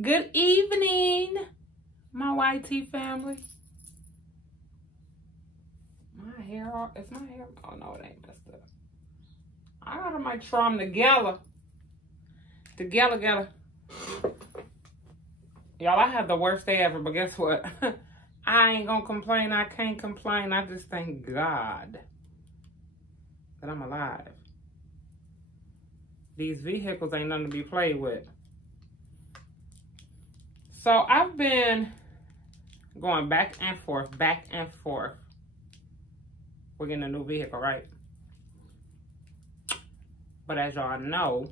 Good evening, my YT family. My hair, is my hair? Oh no, it ain't messed up. I gotta make sure I'm together. Together. Y'all, I have the worst day ever, but guess what? I ain't gonna complain. I can't complain. I just thank God that I'm alive. These vehicles ain't nothing to be played with. So I've been going back and forth. We're getting a new vehicle, right? But as y'all know,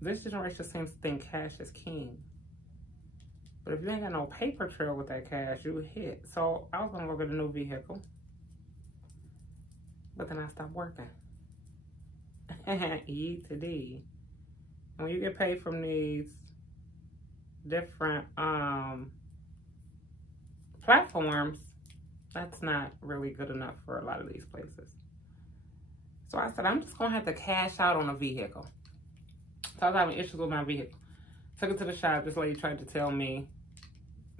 this generation seems to think cash is king. But if you ain't got no paper trail with that cash, you hit. So I was gonna go get a new vehicle. But then I stopped working. E to D. When you get paid from these different platforms, that's not really good enough for a lot of these places. So I said, I'm just gonna have to cash out on a vehicle. So I was having issues with my vehicle. Took it to the shop. This lady tried to tell me,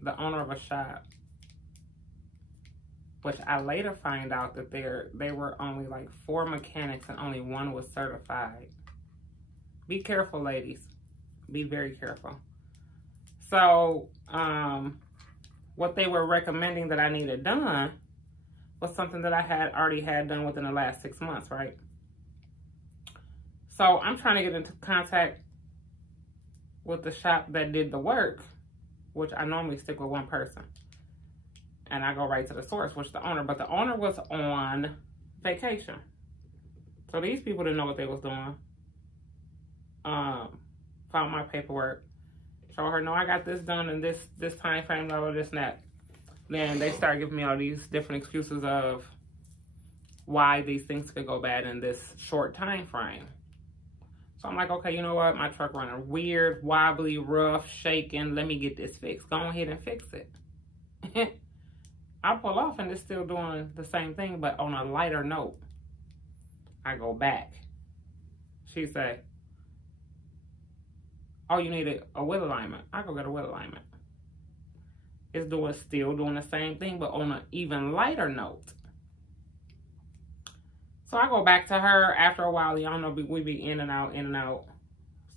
the owner of a shop, which I later find out that they were only like 4 mechanics and only 1 was certified. Be careful, ladies. Be very careful. So, what they were recommending that I needed done was something that I had already had done within the last 6 months, right? So I'm trying to get into contact with the shop that did the work, which I normally stick with one person. And I go right to the source, which is the owner. But the owner was on vacation. So these people didn't know what they was doing. Found my paperwork. Showed her, no, I got this done in this time frame, blah, blah, this and that. Then they started giving me all these different excuses of why these things could go bad in this short time frame. So I'm like, okay, you know what? My truck running weird, wobbly, rough, shaking. Let me get this fixed. Go ahead and fix it. I pull off and it's still doing the same thing, but on a lighter note. I go back. She said, oh, you need a wheel alignment. I go get a wheel alignment. It's still doing the same thing, but on an even lighter note. So I go back to her after a while. Y'all know we be in and out.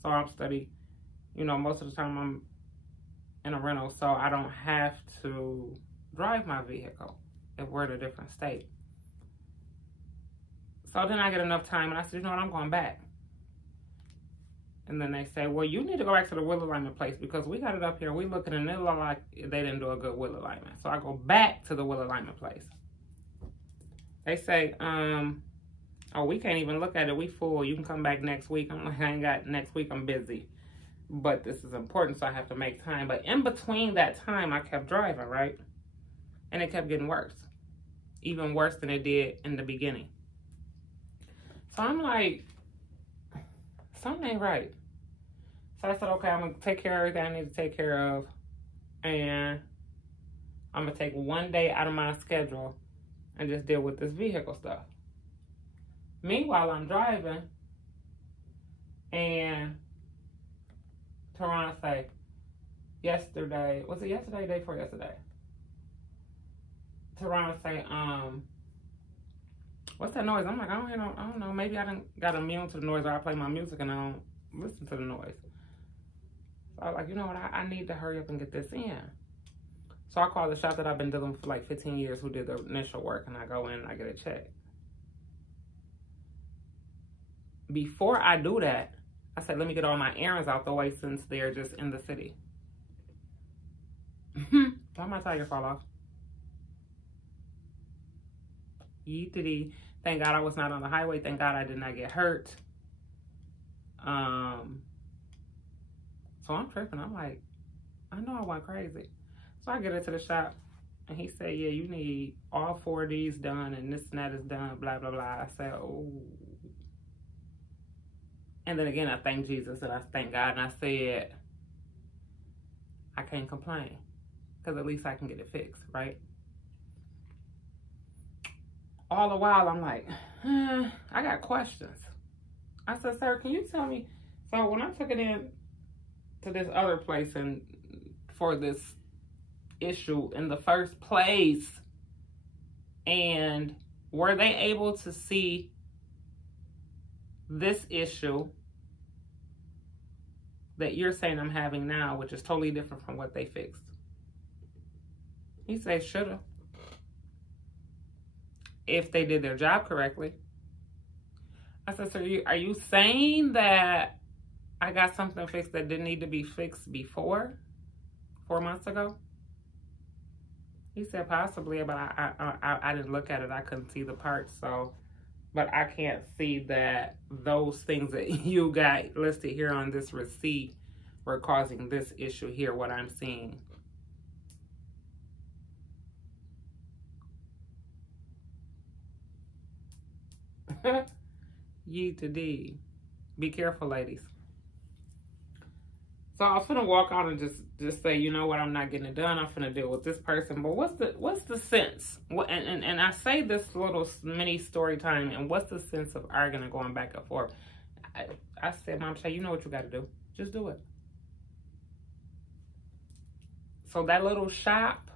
So I'm steady. You know, most of the time I'm in a rental, so I don't have to drive my vehicle if we're in a different state. So then I get enough time, and I said, you know what, I'm going back. And then they say, well, you need to go back to the wheel alignment place because we got it up here. We looking and it look like they didn't do a good wheel alignment. So I go back to the wheel alignment place. They say, oh, we can't even look at it. We full. You can come back next week. I'm like, I ain't got next week. I'm busy. But this is important, so I have to make time. But in between that time, I kept driving, right? And it kept getting worse. Even worse than it did in the beginning. So I'm like, something ain't right. So I said, okay, I'm going to take care of everything I need to take care of. And I'm going to take one day out of my schedule and just deal with this vehicle stuff. Meanwhile, I'm driving. And Tarana say, yesterday, was it yesterday, day before yesterday? Tarana say, what's that noise? I'm like, I don't know. Maybe I done got immune to the noise, or I play my music and I don't listen to the noise. So I was like, you know what? I need to hurry up and get this in. So I call the shop that I've been dealing with for like 15 years who did the initial work, and I go in and I get a check. Before I do that, I said, let me get all my errands out the way since they're just in the city. Why my tire fall off? Yeetity. Thank God I was not on the highway. Thank God I did not get hurt. So I'm tripping. I'm like, I know I went crazy. So I get into the shop and he said, yeah, you need all 4 of these done and this and that is done, blah, blah, blah. I said, oh. And then again, I thank Jesus and I thank God, and I said, I can't complain because at least I can get it fixed, right? all the while, I'm like, I got questions. I said, sir, can you tell me? So when I took it in to this other place and for this issue in the first place, and were they able to see this issue that you're saying I'm having now, which is totally different from what they fixed? He said, shoulda. If they did their job correctly. I said, sir, are you saying that I got something fixed that didn't need to be fixed before, 4 months ago? He said, possibly, but I didn't look at it. I couldn't see the parts, so, but I can't see that those things that you got listed here on this receipt were causing this issue here, what I'm seeing. Ye to D. Be careful, ladies. So I was finna walk out and just say, you know what, I'm not getting it done. I'm finna deal with this person. But what's the sense? And I say this little mini story time, and what's the sense of arguing and going back and forth? I said, Mom, Shay, you know what you got to do. Just do it. So that little shop,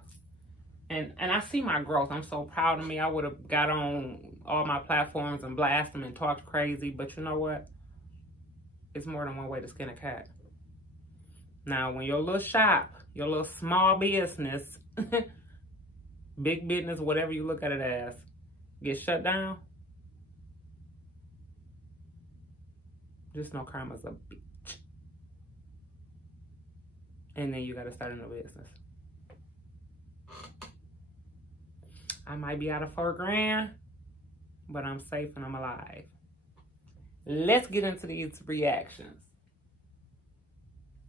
and I see my growth. I'm so proud of me. I would have got on all my platforms and blast them and talked crazy. But you know what? It's more than one way to skin a cat. Now, when your little shop, your little small business, big business, whatever you look at it as, gets shut down, just know karma's a bitch. And then you got to start a new business. I might be out of $4,000, but I'm safe and I'm alive. Let's get into these reactions.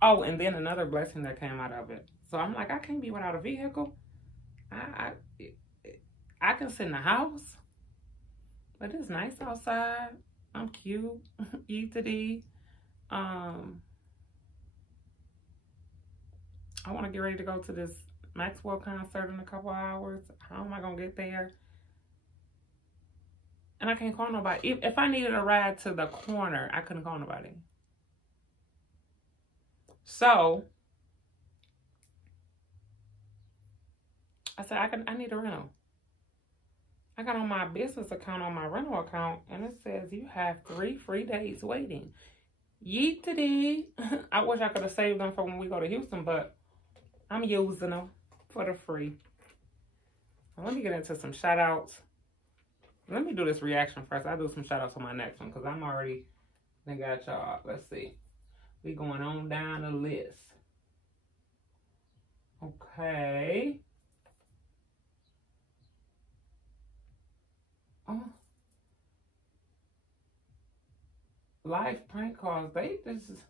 Oh, and then another blessing that came out of it. So I'm like, I can't be without a vehicle. I can sit in the house, but it's nice outside. I'm cute. E to D. I want to get ready to go to this Maxwell concert in a couple hours. How am I going to get there? And I can't call nobody. If I needed a ride to the corner, I couldn't call nobody. So I said, I need a rental. I got on my business account on my rental account, and it says you have 3 free days waiting. Yeet today. I wish I could have saved them for when we go to Houston, but I'm using them for the free. Now, let me get into some shout outs. Let me do this reaction first. I'll do some shout outs on my next one because I'm already, I got y'all. Let's see. We going on down the list. Okay. Oh. Live prank calls. They just.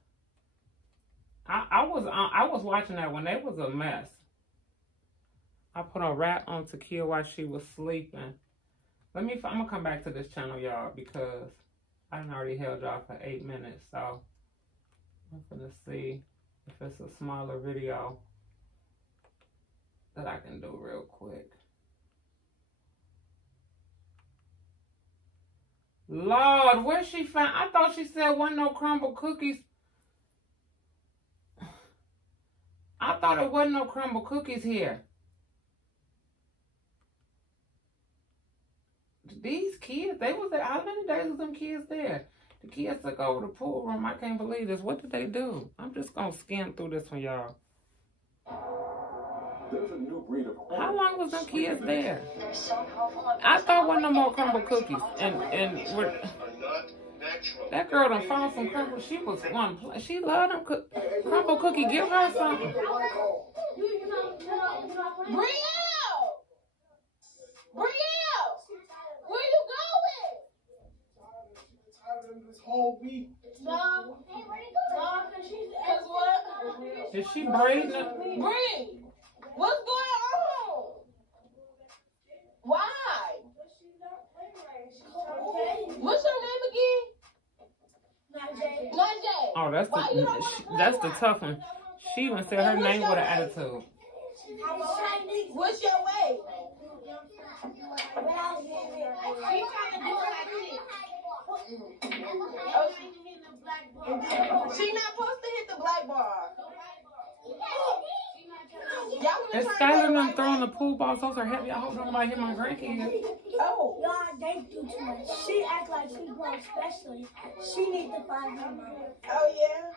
I was watching that when they was a mess. I put a rat on Takia while she was sleeping. I'm gonna come back to this channel, y'all, because I done already held y'all for 8 minutes. So I'm gonna see if it's a smaller video that I can do real quick. Lord, where she found? I thought she said wasn't no crumble cookies. I thought it wasn't no crumble cookies here. These kids, they was there. How many days was them kids there? The kids took over the pool room. I can't believe this. What did they do? I'm just gonna skim through this one, y'all. There's a new breed of how long was them kids there? I thought wasn't no more crumble cookies. And we're, that girl done found some crumble. She was one. She loved them crumble cookie. Give her something. Bring out! Bring out! Where you going? this whole week. No. Hey, where you going? No, cause what? Is she braiding it? Bring! What's going on? Why? What's your name again? Najee. Oh, that's the tough one. She even said her name with an attitude. What's your weight? She not supposed to hit the black bar. Is Skylar them throwing the pool balls? Those are heavy. I hope nobody hit my grandkids. Oh. God, they do too much. She act like she grown, especially. She needs to find her mom. Oh, yeah?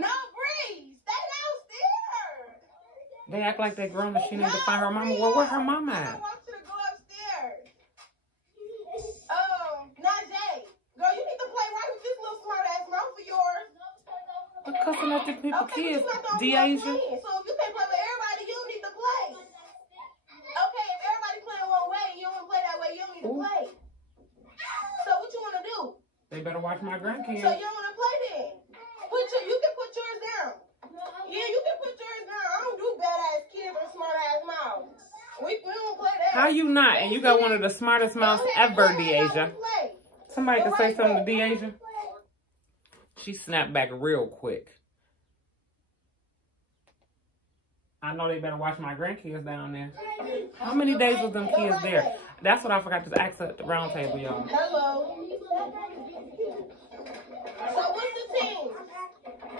No, Bree. Stay downstairs. They act like they grown and she needs to find her mama. Well, where her mama I at? want you to go upstairs. Najee. Girl, you need to play right with this little smart ass mouth of yours. We're cussing up the people Okay, kids. but you not the only one Deasia. playing. So if you can't play with everybody, you don't need to play. Okay, if everybody playing one way, you don't want to play that way, you don't need to play. So what you want to do? They better watch my grandkids. So you don't want to play then? You can put yours down. Yeah, you can put yours down. I don't do bad ass kids or smart ass mouths. We don't play that. How you not? And you got one of the smartest mouths ever, Deasia. Somebody can say something to Deasia. She snapped back real quick. I know they better watch my grandkids down there. How many days was them kids there? That's what I forgot to ask at the round table, y'all. Hello. So what's the team?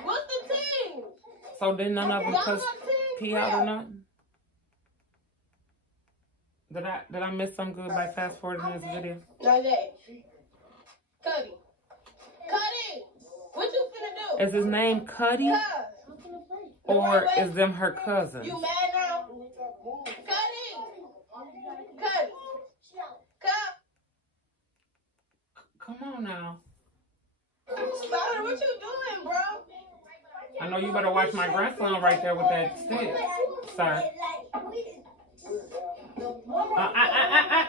What's the team? So did none of them cuss pee out or nothing? Did I miss something good by fast forwarding this video? Najee. Cuddy. Cuddy. What you finna do? Is his name Cuddy? Or is them her cousins? You mad now? Cuddy. Cuddy. Come on now. Skylar, what you doing, bro? I know you better watch my grandson right there with that stick, sir.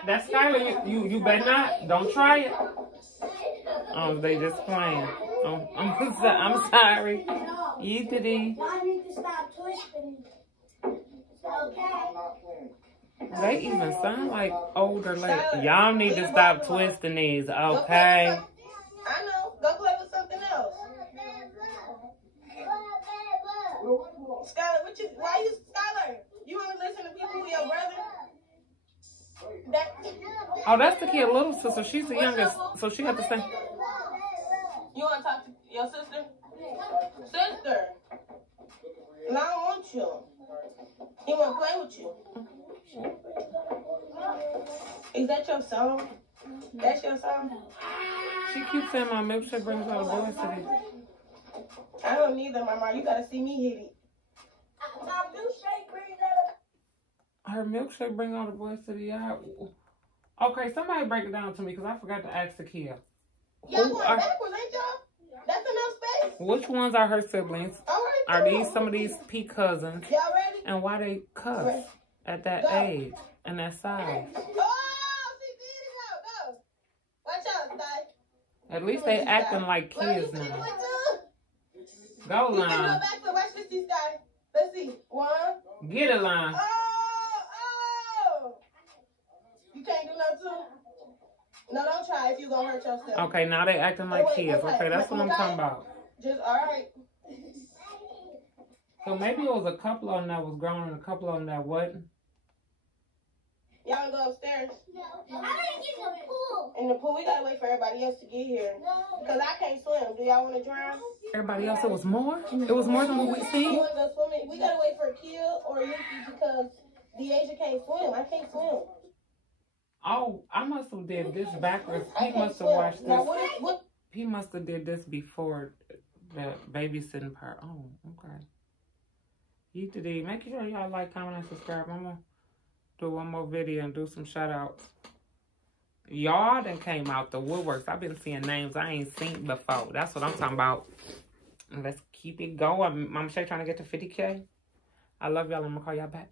That's Skylar. You better not. Don't try it. Oh, they just playing. Oh, I'm sorry. You did it. Y'all need to stop twisting. Okay. They even sound like older ladies. Y'all need to stop twisting these, okay? I know. Go play with something else. Skylar, Skylar? You want to listen to people with your brother? Oh, that's the kid, little sister. She's the youngest, so she got the same. You want to talk to your sister? Sister. And I don't want you. He want to play with you. Is that your song? That's your song? She keeps saying my milkshake brings all the boys today. I don't need that, Mama. You got to see me hit it. My milkshake brings Her milkshake bring all the boys to the yard. Okay, somebody break it down to me because I forgot to ask the kid. Y'all going backwards, ain't y'all? That's enough space. Which ones are her siblings? All right, Are these some of these P cousins? y'all ready? And why they cuss at that age and that size? Oh, she did it. Go. Watch out, Sky. At least they acting like kids now. Go, You can do Line. it back. Watch this, see, Sky. Let's see. One. Get it, Line. Oh. You can't do no two. No, don't try if you gonna hurt yourself. Okay, now they acting like kids. Okay, that's what I'm talking about. Just, all right. So maybe it was a couple of them that was grown and a couple of them that wasn't. Y'all go upstairs. No. I'm gonna get in the pool. In the pool, we gotta wait for everybody else to get here. Because I can't swim. Do y'all want to drown? Everybody else, it was more? It was more than what we You seen? want to go swimming? We gotta wait for Kill or Yuki because Deasia can't swim. I can't swim. Oh, I must have did this backwards. I He can't must have swim. watched Now, this. what? He must have did this before the babysitting part. Oh, okay. You did. Make sure y'all like, comment, and subscribe. I'm gonna do one more video and do some shout outs. Y'all done came out the woodworks. I've been seeing names I ain't seen before. That's what I'm talking about. And let's keep it going. Mama Shay trying to get to 50K. I love y'all. I'm gonna call y'all back.